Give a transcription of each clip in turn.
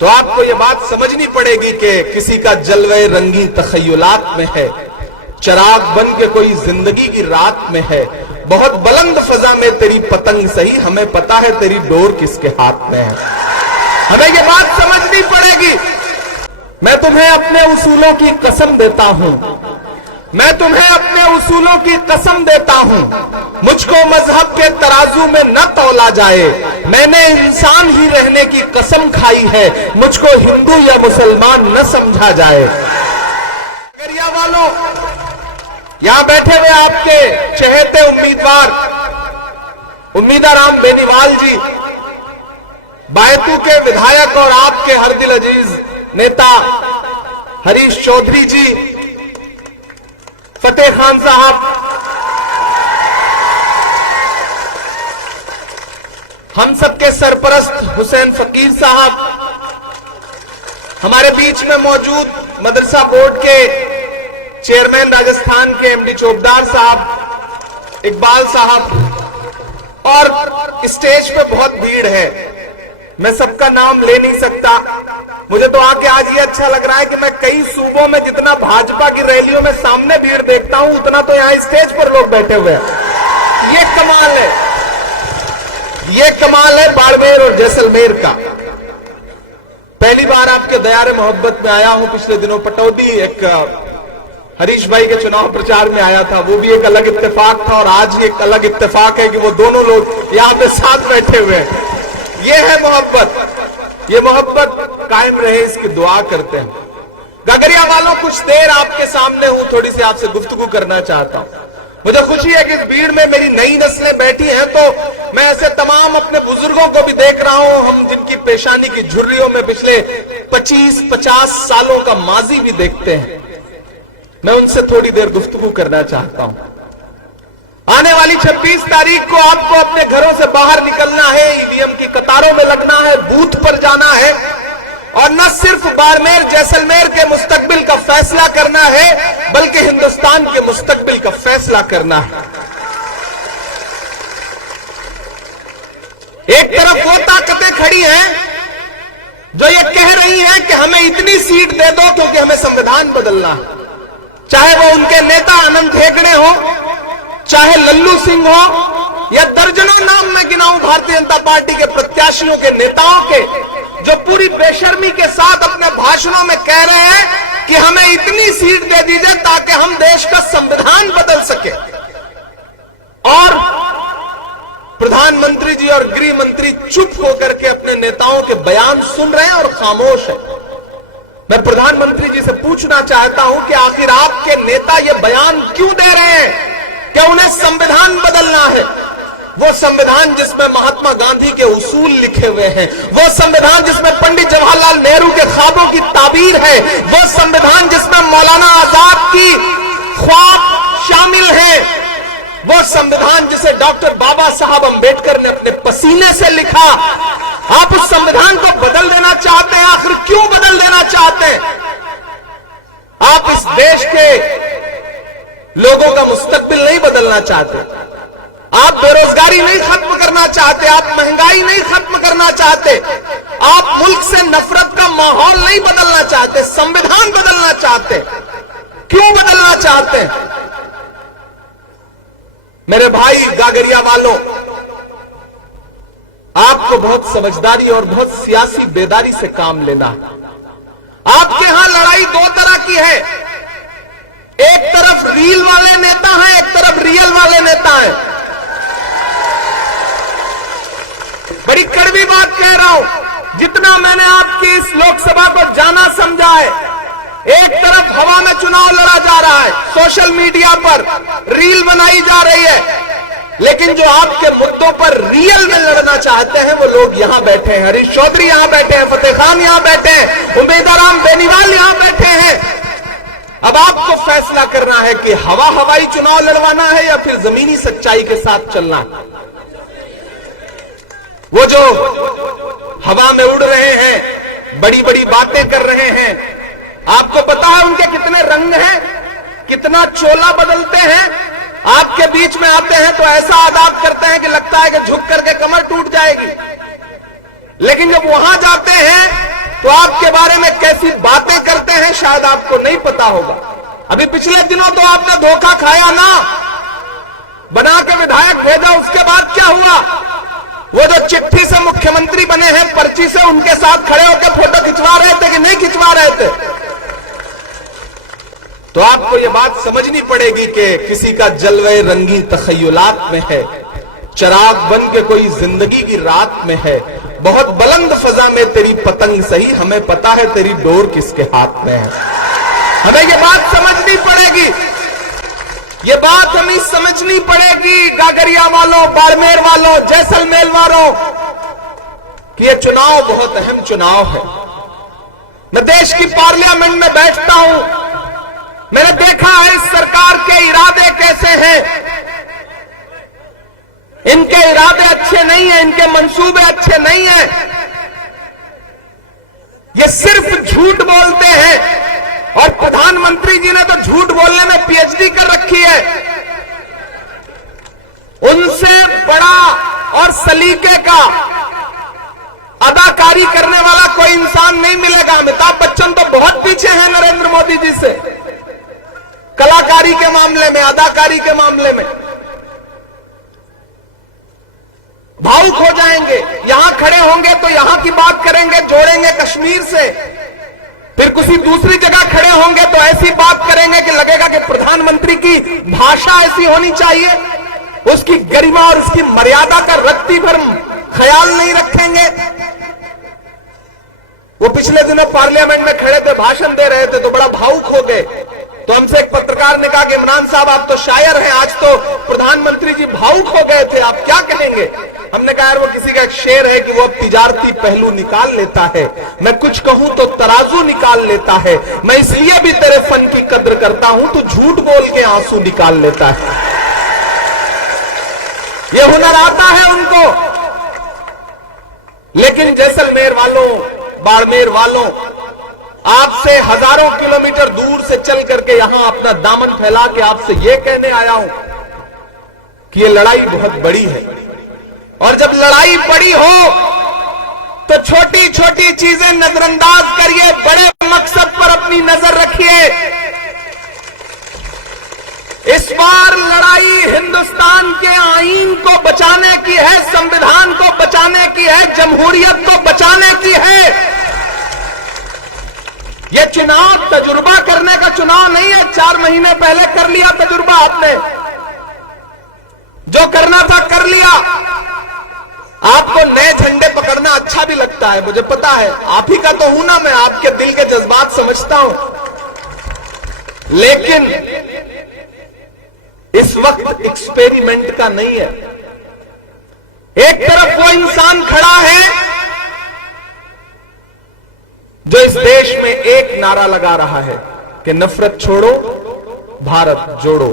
तो आपको यह बात समझनी पड़ेगी कि किसी का जलवे रंगी तखय्युलात में है, चिराग बन के कोई जिंदगी की रात में है। बहुत बुलंद फजा में तेरी पतंग सही, हमें पता है तेरी डोर किसके हाथ में है। हमें यह बात समझनी पड़ेगी। मैं तुम्हें अपने उसूलों की कसम देता हूं, मैं तुम्हें अपने उसूलों की कसम देता हूं। मुझको मजहब के तराजू में न तौला जाए, मैंने इंसान ही रहने की कसम खाई है। मुझको हिंदू या मुसलमान न समझा जाए। गरिया वालों, यहां बैठे हुए आपके चहेते उम्मीदवार उम्मीदाराम बेनीवाल जी, बायतू के विधायक और आपके हर दिल अजीज नेता हरीश चौधरी जी, फतेह खान साहब, हम सबके सरपरस्त हुसैन फकीर साहब, हमारे बीच में मौजूद मदरसा बोर्ड के चेयरमैन राजस्थान के एमडी चौबदार साहब, इकबाल साहब, और स्टेज पे बहुत भीड़ है, मैं सबका नाम ले नहीं सकता। मुझे तो आके आज ये अच्छा लग रहा है कि मैं कई सूबों में जितना भाजपा की रैलियों में सामने भीड़ देखता हूं, उतना तो यहां स्टेज पर लोग बैठे हुए हैं। ये कमाल है, ये कमाल है बाड़मेर और जैसलमेर का। पहली बार आपके दयारे मोहब्बत में आया हूं। पिछले दिनों पटौदी एक हरीश भाई के चुनाव प्रचार में आया था, वो भी एक अलग इत्तेफाक था, और आज ही एक अलग इत्तेफाक है कि वो दोनों लोग यहां पे साथ बैठे हुए हैं। ये है मोहब्बत, ये मोहब्बत कायम रहे, इसकी दुआ करते हैं। गगरिया वालों, कुछ देर आपके सामने हूं, थोड़ी सी आपसे गुफ्तगू करना चाहता हूं। मुझे खुशी है कि इस भीड़ में मेरी नई नस्लें बैठी हैं, तो मैं ऐसे तमाम अपने बुजुर्गों को भी देख रहा हूं, हम जिनकी पेशानी की झुर्रियों में पिछले 25-50 सालों का माजी भी देखते हैं। मैं उनसे थोड़ी देर गुफ्तगू करना चाहता हूं। आने वाली 26 तारीख को आपको अपने घरों से बाहर निकलना है, ईवीएम की कतारों में लगना है, बूथ पर जाना है, और न सिर्फ बाड़मेर जैसलमेर के मुस्तकबिल का फैसला करना है, बल्कि हिंदुस्तान के मुस्तकबिल का फैसला करना है। एक तरफ वो ताकतें खड़ी हैं जो ये कह रही हैं कि हमें इतनी सीट दे दो क्योंकि हमें संविधान बदलना है, चाहे वो उनके नेता अनंत हेगड़े हो, चाहे लल्लू सिंह हो, या दर्जनों नाम मैं गिनाऊं भारतीय जनता पार्टी के प्रत्याशियों के नेताओं के, जो पूरी बेशर्मी के साथ अपने भाषणों में कह रहे हैं कि हमें इतनी सीट दे दीजिए ताकि हम देश का संविधान बदल सके। और प्रधानमंत्री जी और गृह मंत्री चुप होकर के अपने नेताओं के बयान सुन रहे हैं और खामोश है। मैं प्रधानमंत्री जी से पूछना चाहता हूं कि आखिर आपके नेता ये बयान क्यों दे रहे हैं कि उन्हें संविधान बदलना है? वो संविधान जिसमें महात्मा गांधी के उसूल लिखे हुए हैं, वो संविधान जिसमें पंडित जवाहरलाल नेहरू के ख्वाबों की ताबीर है, वो संविधान जिसमें मौलाना आजाद की ख्वाब शामिल है, वो संविधान जिसे डॉक्टर बाबा साहब अंबेडकर ने अपने पसीने से लिखा। आप उस संविधान को बदल देना चाहते हैं। आखिर क्यों बदल देना चाहते हैं? आप इस देश के लोगों का मुस्तकबिल नहीं बदलना चाहते, आप बेरोजगारी नहीं खत्म करना चाहते, आप महंगाई नहीं खत्म करना चाहते, आप मुल्क से नफरत का माहौल नहीं बदलना चाहते, संविधान बदलना चाहते। क्यों बदलना चाहते हैं? मेरे भाई गागरिया वालों, आपको बहुत समझदारी और बहुत सियासी बेदारी से काम लेना है। आपके यहां लड़ाई दो तरह की है, एक तरफ रील वाले नेता हैं, एक तरफ रियल वाले नेता हैं। बड़ी कड़वी बात कह रहा हूं, जितना मैंने आपकी इस लोकसभा को जाना समझा है, एक तरफ हवा में चुनाव लड़ा जा रहा है, सोशल मीडिया पर रील बनाई जा रही है, लेकिन जो आपके मुद्दों पर रियल में लड़ना चाहते हैं वो लोग यहां बैठे हैं। हरीश चौधरी यहां बैठे हैं, फतेह खान यहां बैठे हैं, उम्मीदाराम बेनीवाल यहां बैठे हैं। अब आपको फैसला करना है कि हवाई चुनाव लड़वाना है या फिर जमीनी सच्चाई के साथ चलना है। वो जो हवा में उड़ रहे हैं, बड़ी बड़ी बातें कर रहे हैं, आपको पता है उनके कितने रंग हैं, कितना चोला बदलते हैं। आपके बीच में आते हैं तो ऐसा आदाब करते हैं कि लगता है कि झुक करके कमर टूट जाएगी, लेकिन जब वहां जाते हैं तो वो आपके बारे में कैसी बातें करते हैं शायद आपको नहीं पता होगा। अभी पिछले दिनों तो आपने धोखा खाया ना, बना के विधायक भेजा, उसके बाद क्या हुआ? वो जो चिट्ठी से मुख्यमंत्री बने हैं, पर्ची से, उनके साथ खड़े होकर फोटो खिंचवा रहे थे कि नहीं खिंचवा रहे थे? तो आपको ये बात समझनी पड़ेगी कि किसी का जलवे रंगी तखय्युलात में है, चिराग बन के कोई जिंदगी की रात में है। बहुत बुलंद फजा में तेरी पतंग सही, हमें पता है तेरी डोर किसके हाथ में है। हमें ये बात समझनी पड़ेगी, ये बात हमें समझनी पड़ेगी कागरिया वालों, बाड़मेर वालों, जैसलमेर वालों, कि ये चुनाव बहुत अहम चुनाव है। मैं देश की पार्लियामेंट में बैठता हूं, मैंने देखा है इस सरकार के इरादे कैसे हैं। इनके इरादे अच्छे नहीं हैं, इनके मंसूबे अच्छे नहीं हैं। ये सिर्फ झूठ बोलते हैं, और प्रधानमंत्री जी ने तो झूठ बोलने में पीएचडी कर रखी है। उनसे बड़ा और सलीके का अदाकारी करने वाला कोई इंसान नहीं मिलेगा। अमिताभ बच्चन तो बहुत पीछे हैं नरेंद्र मोदी जी से, कलाकारी के मामले में, अदाकारी के मामले में। भावुक हो जाएंगे, यहां खड़े होंगे तो यहां की बात करेंगे, जोड़ेंगे कश्मीर से, फिर किसी दूसरी जगह खड़े होंगे तो ऐसी बात करेंगे कि लगेगा कि प्रधानमंत्री की भाषा ऐसी होनी चाहिए, उसकी गरिमा और उसकी मर्यादा का रत्ती भर ख्याल नहीं रखेंगे। वो पिछले दिनों पार्लियामेंट में खड़े थे, भाषण दे रहे थे, तो बड़ा भावुक हो गए। तो हमसे एक पत्रकार ने कहा कि इमरान साहब आप तो शायर हैं, आज तो प्रधानमंत्री जी भावुक हो गए थे, आप क्या कहेंगे? हमने कहा यार वो किसी का एक शेर है कि वो तिजारती पहलू निकाल लेता है, मैं कुछ कहूं तो तराजू निकाल लेता है, मैं इसलिए भी तेरे फन की कद्र करता हूं, तू झूठ बोल के आंसू निकाल लेता है। ये हुनर आता है उनको। लेकिन जैसलमेर वालों, बाड़मेर वालों, आपसे हजारों किलोमीटर दूर से चल करके यहां अपना दामन फैला के आपसे यह कहने आया हूं कि यह लड़ाई बहुत बड़ी है, और जब लड़ाई बड़ी हो तो छोटी छोटी चीजें नजरअंदाज करिए, बड़े मकसद पर अपनी नजर रखिए। इस बार लड़ाई हिंदुस्तान के आईन को बचाने की है, संविधान को बचाने की है, जमहूरियत को बचाने की है। यह चुनाव तजुर्बा करने का चुनाव नहीं है। 4 महीने पहले कर लिया तजुर्बा आपने, जो करना था कर लिया। आपको नए झंडे पकड़ना अच्छा भी लगता है, मुझे पता है, आप ही का तो हूं ना मैं, आपके दिल के जज्बात समझता हूं। लेकिन इस वक्त एक्सपेरिमेंट का नहीं है। एक तरफ वो इंसान खड़ा है जो इस देश में एक नारा लगा रहा है कि नफरत छोड़ो, भारत जोड़ो,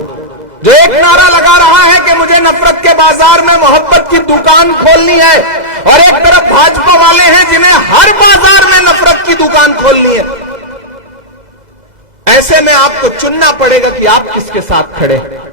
जो एक नारा लगा रहा है कि मुझे नफरत के बाजार में मोहब्बत की दुकान खोलनी है, और एक तरफ भाजपा वाले हैं जिन्हें हर बाजार में नफरत की दुकान खोलनी है। ऐसे में आपको चुनना पड़ेगा कि आप किसके साथ खड़े हैं।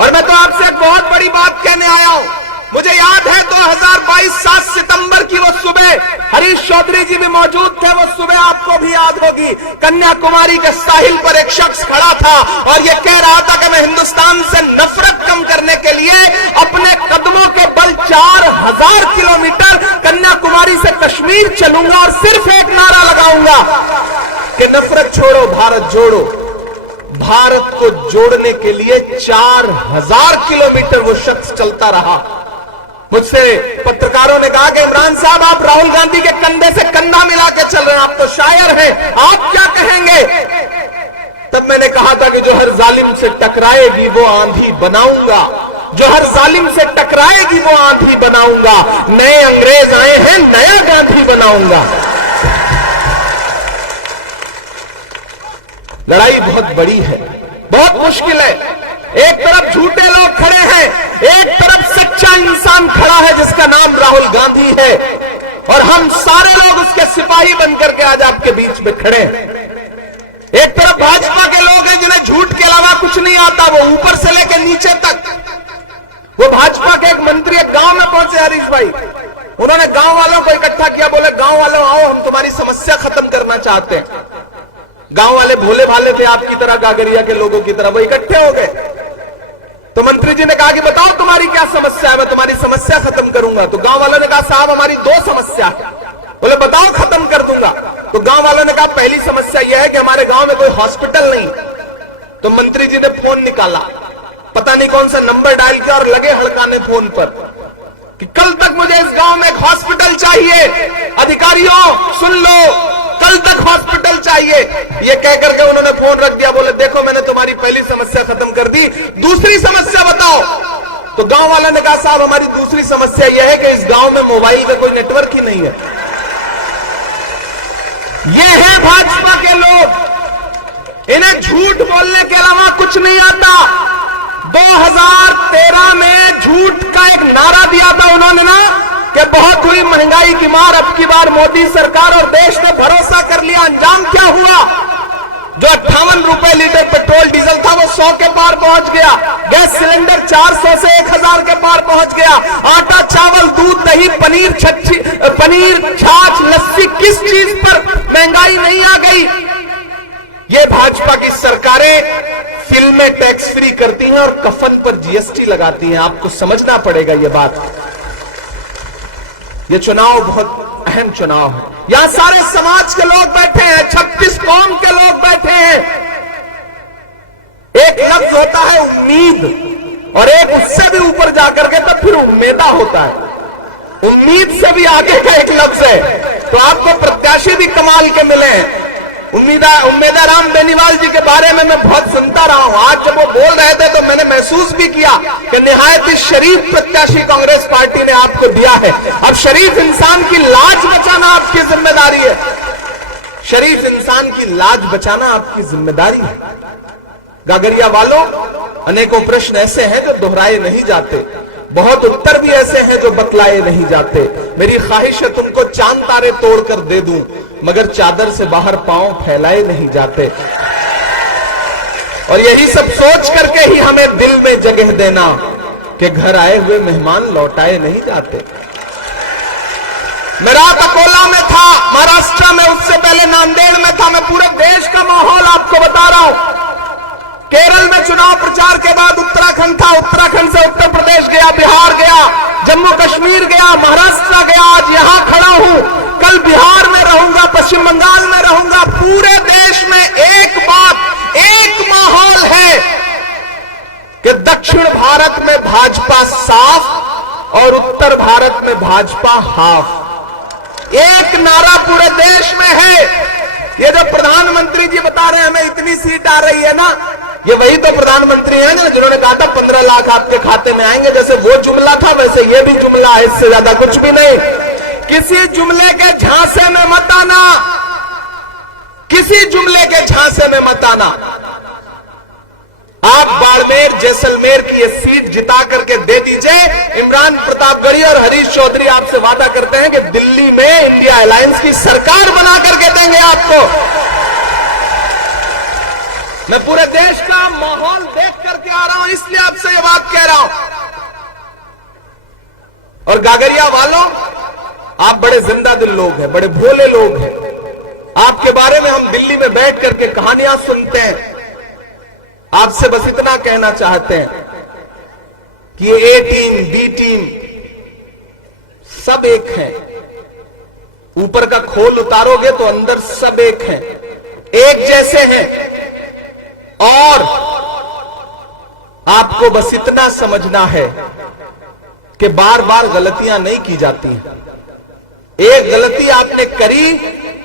और मैं तो आपसे एक बहुत बड़ी बात कहने आया हूं। मुझे याद है 2022 7 सितंबर की वो सुबह, हरीश चौधरी जी भी मौजूद थे, वो सुबह आपको भी याद होगी। कन्याकुमारी के साहिल पर एक शख्स खड़ा था और ये कह रहा था कि मैं हिंदुस्तान से नफरत कम करने के लिए अपने कदमों के बल 4000 किलोमीटर कन्याकुमारी से कश्मीर चलूंगा और सिर्फ एक नारा लगाऊंगा कि नफरत छोड़ो, भारत जोड़ो। भारत को जोड़ने के लिए 4000 किलोमीटर वो शख्स चलता रहा। मुझसे पत्रकारों ने कहा कि इमरान साहब आप राहुल गांधी के कंधे से कंधा मिला के चल रहे हैं, आप तो शायर हैं, आप क्या कहेंगे? तब मैंने कहा था कि जो हर जालिम से टकराएगी वो आंधी बनाऊंगा, जो हर जालिम से टकराएगी वो आंधी बनाऊंगा। नए अंग्रेज आए हैं, नया गांधी बनाऊंगा। लड़ाई बहुत बड़ी है, बहुत मुश्किल है। एक तरफ झूठे लोग खड़े हैं, एक तरफ सच्चा इंसान खड़ा है जिसका नाम राहुल गांधी है, और हम सारे लोग उसके सिपाही बनकर के आज आपके बीच में खड़े हैं। एक तरफ भाजपा के लोग हैं जिन्हें झूठ के अलावा कुछ नहीं आता, वो ऊपर से लेकर नीचे तक वो भाजपा के एक मंत्री एक गांव में पहुंचे, हरीश भाई, उन्होंने गांव वालों को इकट्ठा किया, बोले गांव वालों आओ, हम तुम्हारी समस्या खत्म करना चाहते हैं। गांव वाले भोले भाले थे आपकी तरह, गागरिया के लोगों की तरह, वो इकट्ठे हो गए। तो मंत्री जी ने कहा कि बताओ तुम्हारी क्या समस्या है, मैं तुम्हारी समस्या खत्म करूंगा। तो गांव वालों ने कहा साहब हमारी 2 समस्या है। बोले बताओ, खत्म कर दूंगा। तो गांव वालों ने कहा पहली समस्या यह है कि हमारे गांव में कोई हॉस्पिटल नहीं। तो मंत्री जी ने फोन निकाला, पता नहीं कौन सा नंबर डायल किया और लगे हड़काने फोन पर कि कल तक मुझे इस गांव में एक हॉस्पिटल चाहिए, अधिकारियों सुन लो, कल तक हॉस्पिटल चाहिए। ये कह करके उन्होंने फोन रख दिया। बोले देखो मैंने तुम्हारी पहली समस्या खत्म कर दी, दूसरी समस्या बताओ। तो गांव वालों ने कहा साहब हमारी दूसरी समस्या यह है कि इस गांव में मोबाइल का कोई नेटवर्क ही नहीं है। ये है भाजपा के लोग, इन्हें झूठ बोलने के अलावा कुछ नहीं आता। 2013 में झूठ का एक नारा दिया था उन्होंने ना कि बहुत हुई महंगाई की मार, अब की बार मोदी सरकार, और देश ने भरोसा कर लिया। अंजाम क्या हुआ? जो 58 रुपए लीटर पेट्रोल डीजल था वो 100 के पार पहुंच गया। गैस सिलेंडर 400 से 1000 के पार पहुंच गया। आटा, चावल, दूध, दही, पनीर, छाछ, लस्सी, किस चीज पर महंगाई नहीं आ गई? ये भाजपा की सरकारें फिल्में टैक्स फ्री करती हैं और कफन पर जीएसटी लगाती हैं। आपको समझना पड़ेगा ये बात। ये चुनाव बहुत अहम चुनाव है। यहां सारे समाज के लोग बैठे हैं, 36 कौम के लोग बैठे हैं। एक लफ्ज होता है उम्मीद, और एक उससे भी ऊपर जाकर के तब फिर उम्मीदा होता है। उम्मीद से भी आगे का एक लफ्ज है। तो आपको प्रत्याशी भी कमाल के मिले हैं। उम्मीदा राम बेनीवाल जी के बारे में मैं बहुत सुनता रहा हूं। आज जब वो बोल रहे थे तो मैंने महसूस भी किया कि निहायत ही शरीफ प्रत्याशी कांग्रेस पार्टी ने आपको दिया है। अब शरीफ इंसान की लाज बचाना आपकी जिम्मेदारी है। शरीफ इंसान की लाज बचाना आपकी जिम्मेदारी है। गागरिया वालों, अनेकों प्रश्न ऐसे हैं जो दोहराए नहीं जाते, बहुत उत्तर भी ऐसे हैं जो बतलाए नहीं जाते। मेरी ख्वाहिश है तुमको चांद तारे तोड़कर दे दूं, मगर चादर से बाहर पांव फैलाए नहीं जाते। और यही सब सोच करके ही हमें दिल में जगह देना कि घर आए हुए मेहमान लौटाए नहीं जाते। मैं रात अकोला में था, महाराष्ट्र में, उससे पहले नांदेड़ में था। मैं पूरे देश का माहौल आपको बता रहा हूं। केरल में चुनाव प्रचार के बाद उत्तराखंड था, उत्तराखंड से उत्तर प्रदेश गया, बिहार गया, जम्मू कश्मीर गया, महाराष्ट्र गया, आज यहां खड़ा हूं। कल बिहार में रहूंगा, पश्चिम बंगाल में रहूंगा। पूरे देश में एक बात, एक माहौल है कि दक्षिण भारत में भाजपा साफ और उत्तर भारत में भाजपा हाफ। एक नारा पूरे देश में है। ये जो प्रधानमंत्री जी बता रहे हैं हमें इतनी सीट आ रही है ना, ये वही तो प्रधानमंत्री हैं ना जिन्होंने कहा था 15 लाख आपके खाते में आएंगे। जैसे वो जुमला था वैसे ये भी जुमला है, इससे ज्यादा कुछ भी नहीं। किसी जुमले के झांसे में मत आना, किसी जुमले के झांसे में मत आना। आप बाड़मेर जैसलमेर की ये सीट जिता करके दे दीजिए। इमरान प्रतापगढ़ी और हरीश चौधरी आपसे वादा करते हैं कि दिल्ली में इंडिया अलायंस की सरकार बना करके देंगे आपको। मैं पूरे देश का माहौल देख करके आ रहा हूं, इसलिए आपसे ये बात कह रहा हूं। और गागरिया वालों, आप बड़े जिंदा दिल लोग हैं, बड़े भोले लोग हैं। आपके बारे में हम दिल्ली में बैठ करके कहानियां सुनते हैं। आपसे बस इतना कहना चाहते हैं कि ये ए टीम, बी टीम सब एक है। ऊपर का खोल उतारोगे तो अंदर सब एक हैं, एक जैसे हैं। और आपको बस इतना समझना है कि बार बार गलतियां नहीं की जाती हैं। एक गलती आपने करी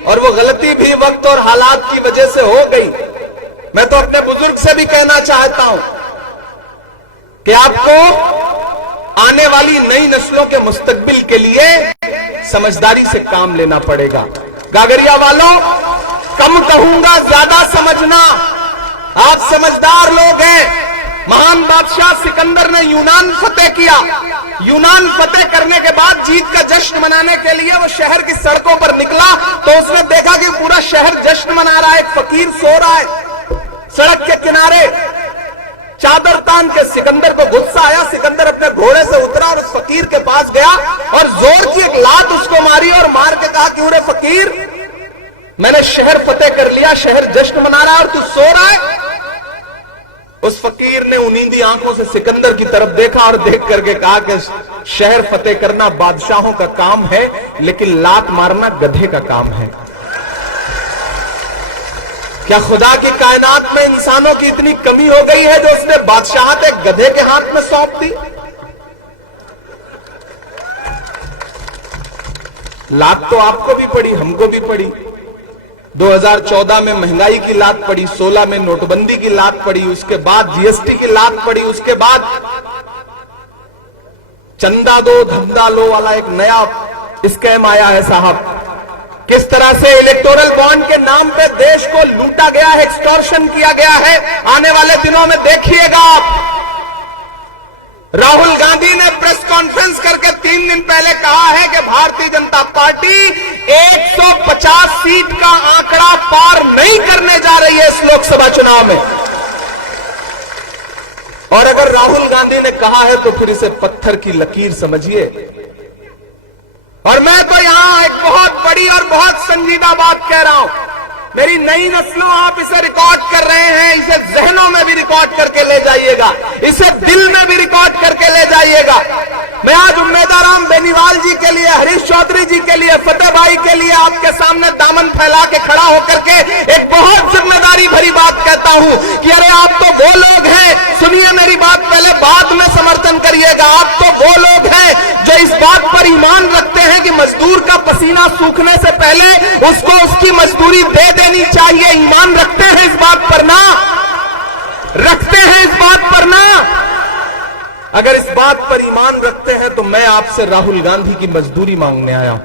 और वो गलती भी वक्त और हालात की वजह से हो गई। मैं तो अपने बुजुर्ग से भी कहना चाहता हूं कि आपको आने वाली नई नस्लों के मुस्तकबिल के लिए समझदारी से काम लेना पड़ेगा। गागरिया वालों, कम कहूंगा, ज्यादा समझना। आप समझदार लोग हैं। महान बादशाह सिकंदर ने यूनान फतेह किया। यूनान फतेह करने के बाद जीत का जश्न मनाने के लिए वो शहर की सड़कों पर निकला तो उसने देखा कि पूरा शहर जश्न मना रहा है। एक फकीर सो रहा है सड़क के किनारे। चादर तान के सिकंदर को गुस्सा आया, सिकंदर अपने घोड़े से उतरा और उस फकीर के पास गया और जोर की एक लात उसको मारी और मार के कहा, क्यों रे फकीर, मैंने शहर फतेह कर लिया, शहर जश्न मना रहा है और तू सो रहा है। उस फकीर ने उनींदी आंखों से सिकंदर की तरफ देखा और देख करके कहा कि शहर फतेह करना बादशाहों का काम है, लेकिन लात मारना गधे का काम है। क्या खुदा की कायनात में इंसानों की इतनी कमी हो गई है जो उसने बादशाहत एक गधे के हाथ में सौंप दी? लात तो आपको भी पड़ी, हमको भी पड़ी। 2014 में महंगाई की लात पड़ी, 16 में नोटबंदी की लात पड़ी, उसके बाद जीएसटी की लात पड़ी, उसके बाद चंदा दो धंधा लो वाला एक नया स्कैम आया है साहब। किस तरह से इलेक्टोरल बॉन्ड के नाम पे देश को लूटा गया है, एक्सटॉर्शन किया गया है, आने वाले दिनों में देखिएगा आप। राहुल गांधी ने प्रेस कॉन्फ्रेंस करके 3 दिन पहले कहा है कि भारतीय जनता पार्टी 150 सीट का आंकड़ा पार नहीं करने जा रही है इस लोकसभा चुनाव में। और अगर राहुल गांधी ने कहा है तो फिर इसे पत्थर की लकीर समझिए। और मैं तो यहां एक बहुत बड़ी और बहुत संजीदा बात कह रहा हूं, मेरी नई नस्लों, आप इसे रिकॉर्ड कर रहे हैं, इसे जहनों में भी रिकॉर्ड करके ले जाइएगा, इसे दिल में भी रिकॉर्ड करके ले जाइएगा। मैं आज उम्मेदाराम बेनीवाल जी के लिए, हरीश चौधरी जी के लिए, फतेह भाई के लिए आपके सामने दामन फैला के खड़ा होकर के एक बहुत जिम्मेदारी भरी बात कहता हूं कि अरे आप तो वो लोग हैं, सुनिए मेरी बात पहले, बाद में समर्थन करिएगा। आप तो वो लोग हैं जो इस बात पर ईमान रखते हैं कि मजदूर का पसीना सूखने से पहले उसको उसकी मजदूरी दे देनी चाहिए। ईमान रखते हैं इस बात पर ना? रखते हैं इस बात पर ना? अगर इस बात पर ईमान रखते हैं तो मैं आपसे राहुल गांधी की मजदूरी मांगने आया हूं।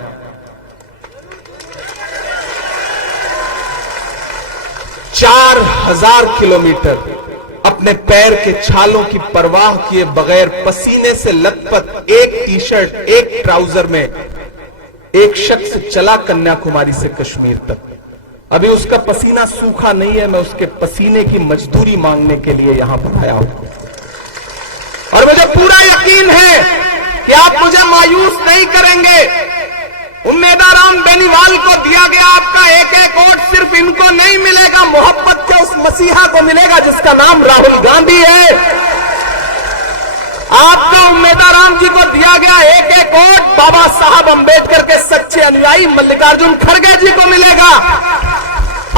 4000 किलोमीटर अपने पैर के छालों की परवाह किए बगैर पसीने से लथपथ एक टी-शर्ट, एक ट्राउजर में एक शख्स चला कन्याकुमारी से कश्मीर तक। अभी उसका पसीना सूखा नहीं है, मैं उसके पसीने की मजदूरी मांगने के लिए यहां पर आया हूं। और मुझे पूरा यकीन है कि आप मुझे मायूस नहीं करेंगे। उम्मेदाराम बेनीवाल को दिया गया आपका एक एक वोट सिर्फ इनको नहीं मिलेगा, मोहब्बत के उस मसीहा को मिलेगा जिसका नाम राहुल गांधी है। आपका उम्मेदाराम जी को दिया गया एक एक वोट बाबा साहब अंबेडकर के सच्चे अनुयायी मल्लिकार्जुन खड़गे जी को मिलेगा।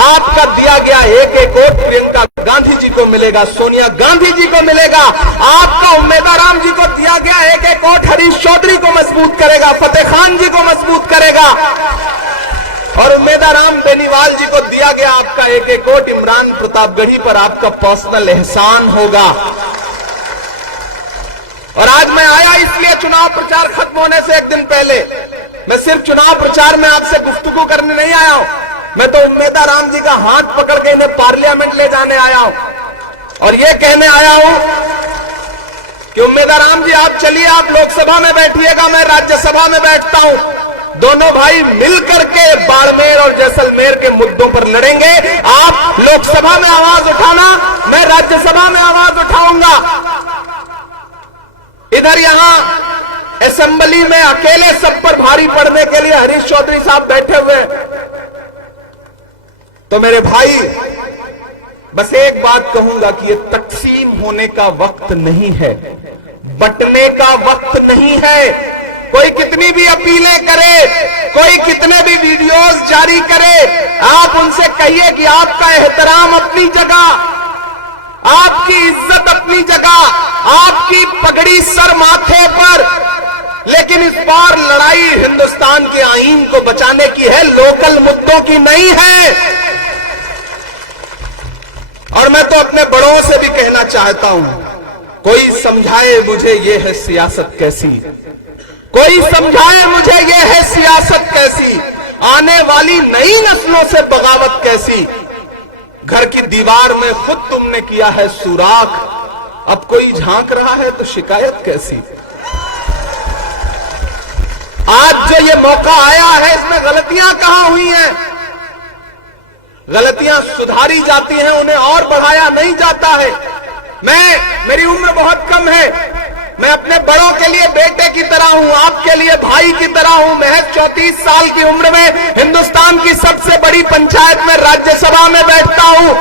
आपका दिया गया एक एक वोट प्रियंका गांधी जी को मिलेगा, सोनिया गांधी जी को मिलेगा। आपका उम्मेदाराम जी को दिया गया एक एक वोट हरीश चौधरी को मजबूत करेगा, फतेह खान जी को मजबूत करेगा। और उम्मेदाराम बेनीवाल जी को दिया गया आपका एक एक वोट इमरान प्रतापगढ़ी पर आपका पर्सनल एहसान होगा। और आज मैं आया इसलिए चुनाव प्रचार खत्म होने से एक दिन पहले, मैं सिर्फ चुनाव प्रचार में आपसे गुफ्तगू करने नहीं आया हूं, मैं तो उम्मेदाराम जी का हाथ पकड़ के इन्हें पार्लियामेंट ले जाने आया हूं और ये कहने आया हूं कि उम्मेदाराम जी आप चलिए, आप लोकसभा में बैठिएगा, मैं राज्यसभा में बैठता हूं। दोनों भाई मिलकर के बाड़मेर और जैसलमेर के मुद्दों पर लड़ेंगे। आप लोकसभा में आवाज उठाना, मैं राज्यसभा में आवाज उठाऊंगा। इधर यहां असेंबली में अकेले सब पर भारी पड़ने के लिए हरीश चौधरी साहब बैठे हुए हैं। तो मेरे भाई, बस एक बात कहूंगा कि ये तकसीम होने का वक्त नहीं है, बंटने का वक्त नहीं है। कोई कितनी भी अपीलें करे, कोई कितने भी वीडियोस जारी करे, आप उनसे कहिए कि आपका एहतराम अपनी जगह, आपकी इज्जत अपनी जगह, आपकी पगड़ी सर माथे पर, लेकिन इस बार लड़ाई हिंदुस्तान के आईन को बचाने की है, लोकल मुद्दों की नहीं है। और मैं तो अपने बड़ों से भी कहना चाहता हूं, कोई समझाए मुझे ये है सियासत कैसी, कोई समझाए मुझे ये है सियासत कैसी, आने वाली नई नस्लों से बगावत कैसी। घर की दीवार में खुद तुमने किया है सुराख, अब कोई झांक रहा है तो शिकायत कैसी। आज जो ये मौका आया है, इसमें गलतियां कहां हुई हैं? गलतियां सुधारी जाती हैं, उन्हें और बढ़ाया नहीं जाता है। मेरी उम्र बहुत कम है, मैं अपने बड़ों के लिए बेटे की तरह हूं, आपके लिए भाई की तरह हूं। महज 34 साल की उम्र में हिंदुस्तान की सबसे बड़ी पंचायत में राज्यसभा में बैठता हूं।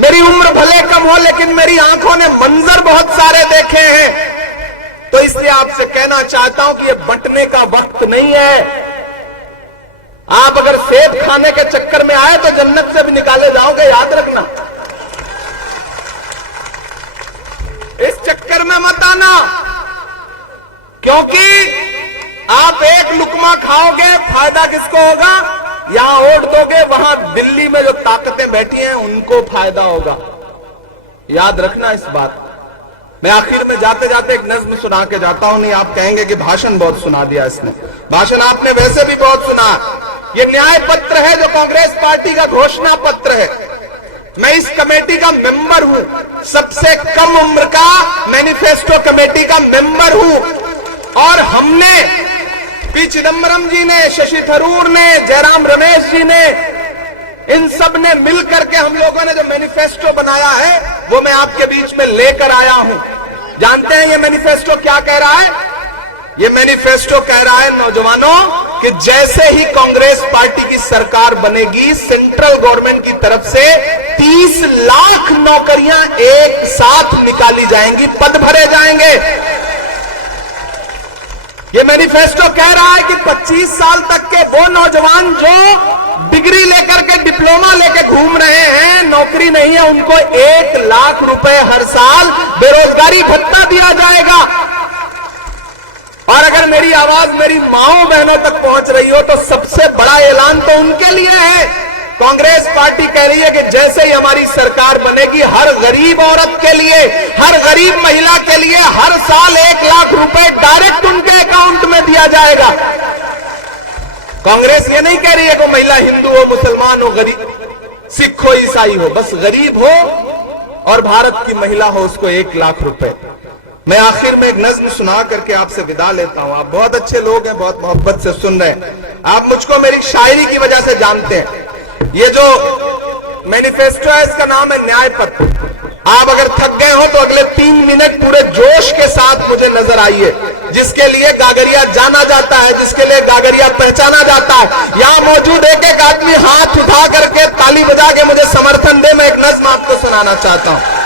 मेरी उम्र भले कम हो, लेकिन मेरी आंखों ने मंजर बहुत सारे देखे हैं। तो इसलिए आपसे कहना चाहता हूं कि यह बंटने का वक्त नहीं है। आप अगर सेब खाने के चक्कर में आए तो जन्नत से भी निकाले जाओगे, याद रखना। इस चक्कर में मत आना, क्योंकि आप एक लुकमा खाओगे, फायदा किसको होगा? यहां वोट दोगे, वहां दिल्ली में जो ताकतें बैठी हैं उनको फायदा होगा। याद रखना इस बात। मैं आखिर में जाते जाते एक नज्म सुना के जाता हूं, नहीं आप कहेंगे कि भाषण बहुत सुना दिया इसने। भाषण आपने वैसे भी बहुत सुना। ये न्याय पत्र है जो कांग्रेस पार्टी का घोषणा पत्र है। मैं इस कमेटी का मेंबर हूं, सबसे कम उम्र का मैनिफेस्टो कमेटी का मेंबर हूं। और हमने पी चिदंबरम जी ने, शशि थरूर ने, जयराम रमेश जी ने, इन सब ने मिलकर के हम लोगों ने जो मैनिफेस्टो बनाया है वो मैं आपके बीच में लेकर आया हूं। जानते हैं ये मैनिफेस्टो क्या कह रहा है? ये मैनिफेस्टो कह रहा है नौजवानों कि जैसे ही कांग्रेस पार्टी की सरकार बनेगी, सेंट्रल गवर्नमेंट की तरफ से 30 लाख नौकरियां एक साथ निकाली जाएंगी, पद भरे जाएंगे। ये मैनिफेस्टो कह रहा है कि 25 साल तक के वो नौजवान जो डिग्री लेकर के, डिप्लोमा लेके घूम रहे हैं, नौकरी नहीं है, उनको 1 लाख रुपए हर साल बेरोजगारी भत्ता दिया जाएगा। और अगर मेरी आवाज मेरी माओ बहनों तक पहुंच रही हो तो सबसे बड़ा ऐलान तो उनके लिए है। कांग्रेस पार्टी कह रही है कि जैसे ही हमारी सरकार बनेगी, हर गरीब औरत के लिए, हर गरीब महिला के लिए हर साल 1 लाख रुपए डायरेक्ट उनके अकाउंट में दिया जाएगा। कांग्रेस ये नहीं कह रही है कि महिला हिंदू हो, मुसलमान हो, गरीब सिख हो, ईसाई हो, बस गरीब हो और भारत की महिला हो, उसको 1 लाख रुपए। मैं आखिर में एक नज्म सुना करके आपसे विदा लेता हूं। आप बहुत अच्छे लोग हैं, बहुत मोहब्बत से सुन रहे हैं। आप मुझको मेरी शायरी की वजह से जानते हैं। ये जो मैनिफेस्टो है इसका नाम है न्याय पत्र। आप अगर थक गए हो तो अगले 3 मिनट पूरे जोश के साथ मुझे नजर आइए। जिसके लिए गागरिया जाना जाता है, जिसके लिए गागरिया पहचाना जाता है, यहां मौजूद एक एक आदमी हाथ उठा करके ताली बजा के मुझे समर्थन दे। मैं एक नज्म आपको सुनाना चाहता हूं।